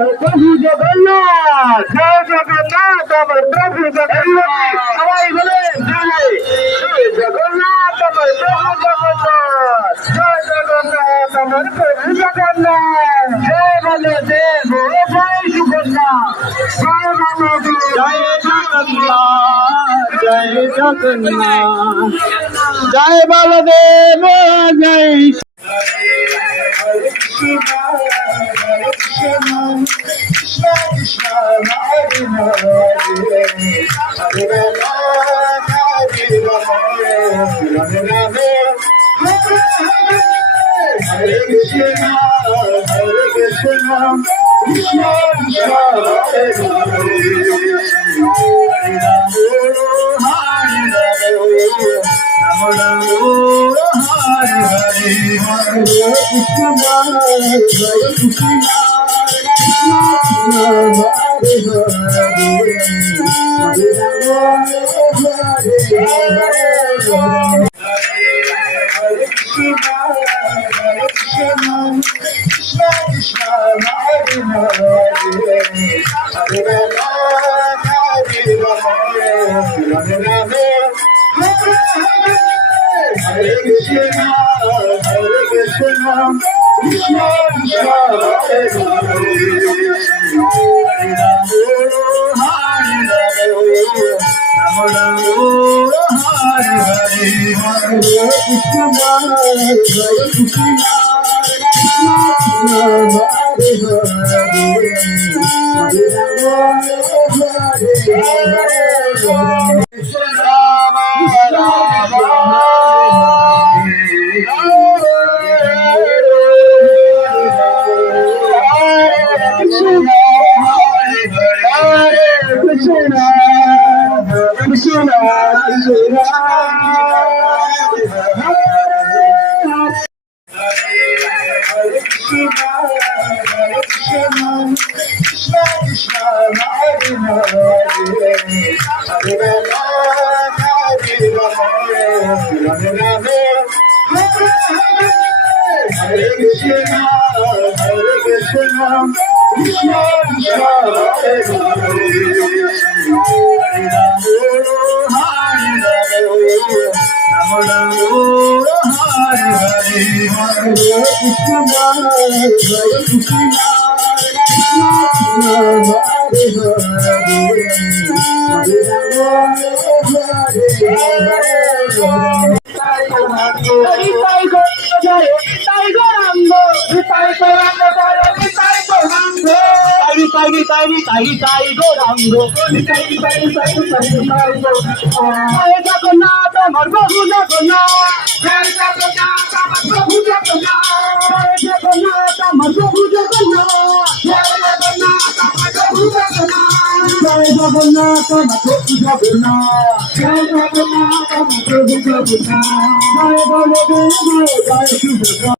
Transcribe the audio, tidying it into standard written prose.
আমার প্রভু জগন্নাথ, জয় জগন্নাথ আমার প্রভু জগন্নাথ। সবাই বলেন জয় জয় জগন্নাথ আমার প্রভু জগন্নাথ, জয় জগন্নাথ আমার প্রভু জগন্নাথ। জয় বলদেব জয় সুভদ্রাথ, জয় বলদেব জয় জগন্নাথ, জয় জগন্নাথ, জয় বলদেব জয় জগন্নাথ আমার প্রভু জগন্নাথ, জয় জগন্নাথ আমার প্রভু জগন্নাথ, জয় জগন্নাথ আমার প্রভু জগন্নাথ, জয় জগন্নাথ আমার প্রভু জগন্নাথ, জয় জগন্নাথ আমার প্রভু জগন্নাথ, জয় জগন্নাথ আমার প্রভু জগন্নাথ, জয় বলদেব জয় সুভদ্রা।